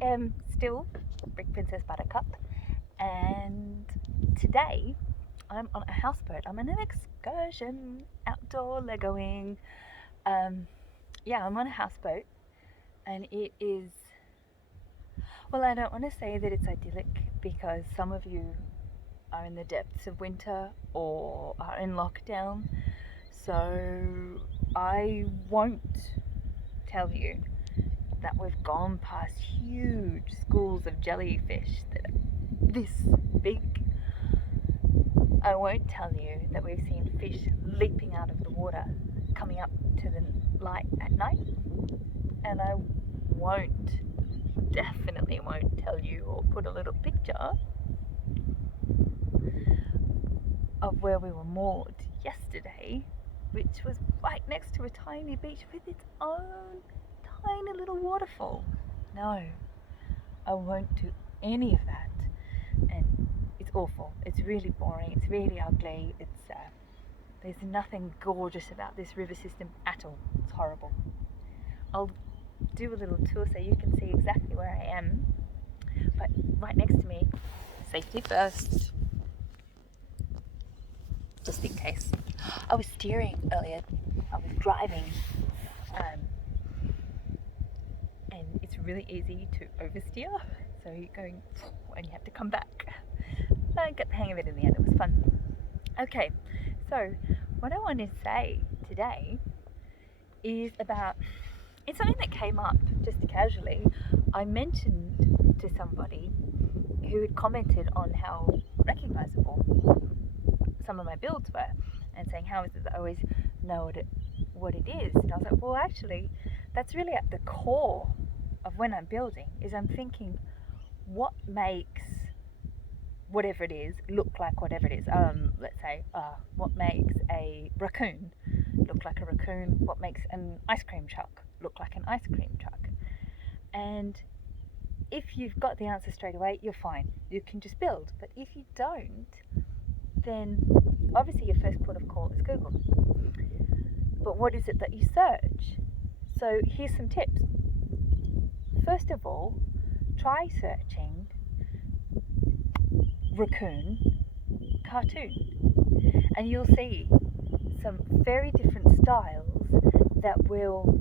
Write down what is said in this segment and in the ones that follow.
am still Brick Princess Buttercup, and today I'm on a houseboat. I'm on an excursion, outdoor Legoing. I'm on a houseboat, and it is, well, I don't want to say that it's idyllic because some of you are in the depths of winter or are in lockdown, so I won't tell you that we've gone past huge schools of jellyfish that are this big. I won't tell you that we've seen fish leaping out of the water coming up to the light at night, and I definitely won't tell you or put a little picture of where we were moored yesterday, which was right next to a tiny beach with its own tiny little waterfall. No, I won't do any of that, and it's awful. It's really boring. It's really ugly. There's nothing gorgeous about this river system at all. It's horrible. I'll do a little tour so you can see exactly where I am, but right next to me, safety first, just in case. I was steering earlier. I was driving, and it's really easy to oversteer, so you're going and you have to come back. I got the hang of it in the end. It was fun. Okay, so what I want to say today is it's something that came up just casually. I mentioned to somebody who had commented on how recognizable some of my builds were, and saying how is it that I always know what it is. And I was like, well, actually, that's really at the core of when I'm building, is I'm thinking what makes whatever it is look like whatever it is. Let's say, what makes a raccoon look like a raccoon? What makes an ice cream truck look like an ice cream truck? And if you've got the answer straight away, you're fine. You can just build. But if you don't, then obviously your first port of call is Google. But what is it that you search? So here's some tips. First of all, try searching raccoon cartoon, and you'll see some very different styles that will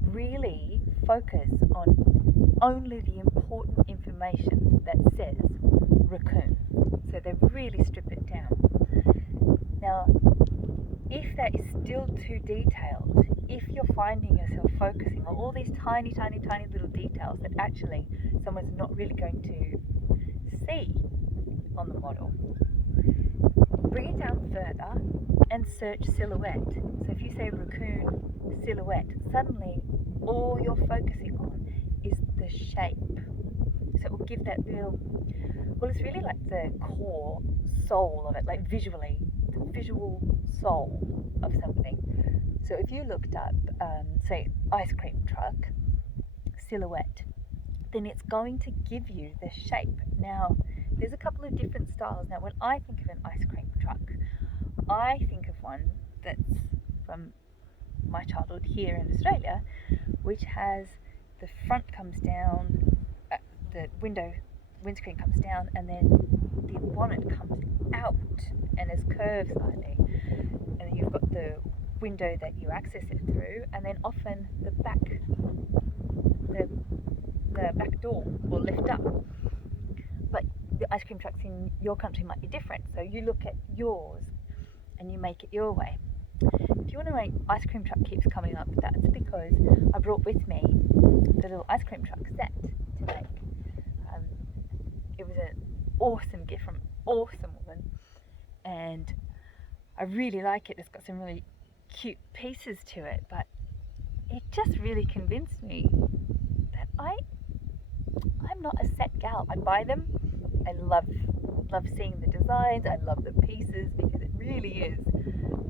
really focus on only the important information that says raccoon. So they really strip it down. Now, if that is still too detailed, if you're finding yourself focusing on all these tiny little details that actually someone's not really going to see on the model, bring it down further and search silhouette. So if you say raccoon silhouette, suddenly all you're focusing on is the shape. So it will give that it's really like the core soul of it, like visually, the visual soul of something. So if you looked up, say, ice cream truck silhouette, then it's going to give you the shape. Now, there's a couple of different styles. Now, when I think of an ice cream truck, I think of one that's from my childhood here in Australia, which has the front comes down, the windscreen comes down, and then the bonnet comes out and is curved slightly. And then you've got the window that you access it through, and then often the back door will lift up. But the ice cream trucks in your country might be different, so you look at yours and you make it your way. If you want to make ice cream truck keeps coming up, that's because I brought with me the little ice cream truck set to make. It was an awesome gift from an awesome woman, and I really like it. It's got some really cute pieces to it, but it just really convinced me that I'm not a set gal. I buy them. I love seeing the designs. I love the pieces because it really is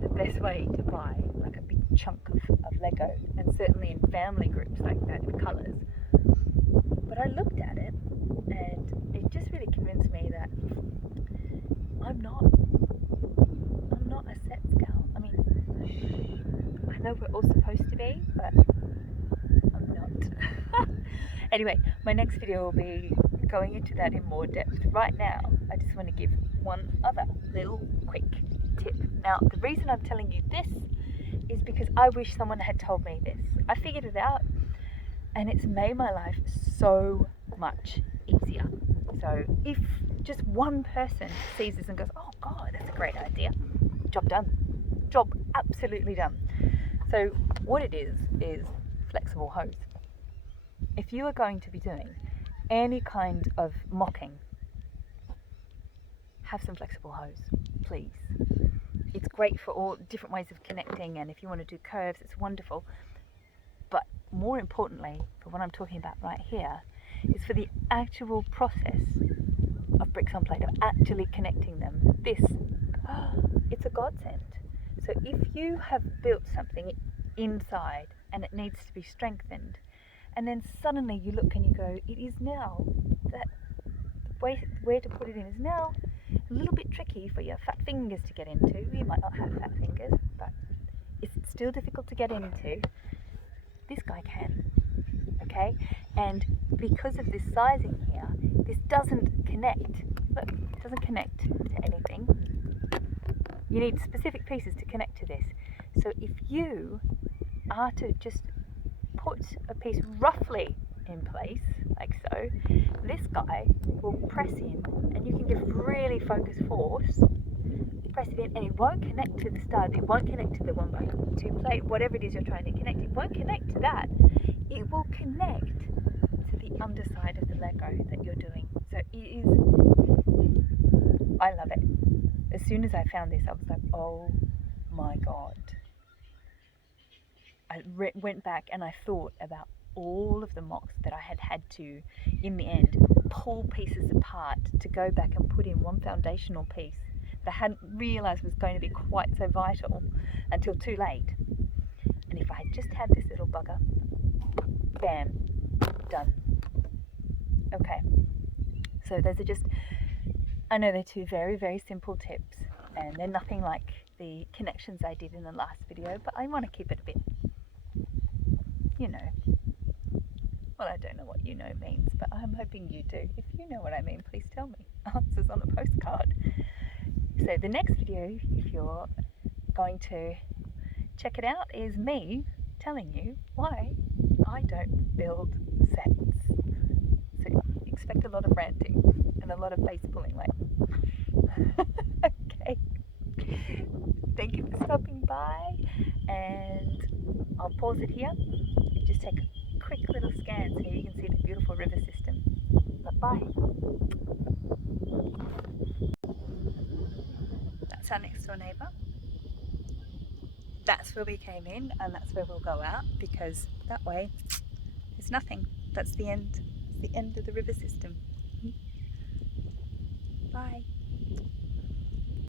the best way to buy like a big chunk of Lego, and certainly in family groups like that of colours. But I looked at it and it just really convinced me that I'm not a sets gal. I mean, I know we're all supposed to be, but I'm not. Anyway, my next video will be going into that in more depth. Right now, I just want to give one other little quick tip. Now, the reason I'm telling you this is because I wish someone had told me this. I figured it out, and it's made my life so much easier. So if just one person sees this and goes, oh God, that's a great idea, job done. Job absolutely done. So what it is flexible hose. If you are going to be doing any kind of mocking, have some flexible hose, please. It's great for all different ways of connecting, and if you want to do curves, it's wonderful. But more importantly, for what I'm talking about right here, is for the actual process of bricks on plate, of actually connecting them. This, it's a godsend. So if you have built something inside and it needs to be strengthened, and then suddenly you look and you go, it is now, that where to put it in is now a little bit tricky for your fat fingers to get into. You might not have fat fingers, but it's still difficult to get into. This guy can, okay? And because of this sizing here, this doesn't connect. Look, it doesn't connect to anything. You need specific pieces to connect to this. So if you are to just put a piece roughly in place, like so, this guy will press in, and you can give really focused force, press it in, and it won't connect to the stud, it won't connect to the 1x2 plate, whatever it is you're trying to connect, it won't connect to that, it will connect to the underside of the Lego that you're doing. So it is, I love it. As soon as I found this, I was like, oh my God. I went back and I thought about all of the mocks that I had to, in the end, pull pieces apart to go back and put in one foundational piece that I hadn't realised was going to be quite so vital until too late. And if I had just had this little bugger, bam, done. Okay, so those are just, I know they're two very, very simple tips, and they're nothing like the connections I did in the last video, but I want to keep it a bit, you know, well, I don't know what you know means, but I'm hoping you do. If you know what I mean, please tell me. Answers on a postcard. So the next video, if you're going to check it out, is me telling you why I don't build sets. So expect a lot of ranting and a lot of face pulling, like. Okay. Thank you for stopping by, and I'll pause it here and just take a quick little scan so you can see the beautiful river system. Bye. That's our next door neighbour. That's where we came in, and that's where we'll go out, because that way there's nothing. That's the end. It's the end of the river system. Bye.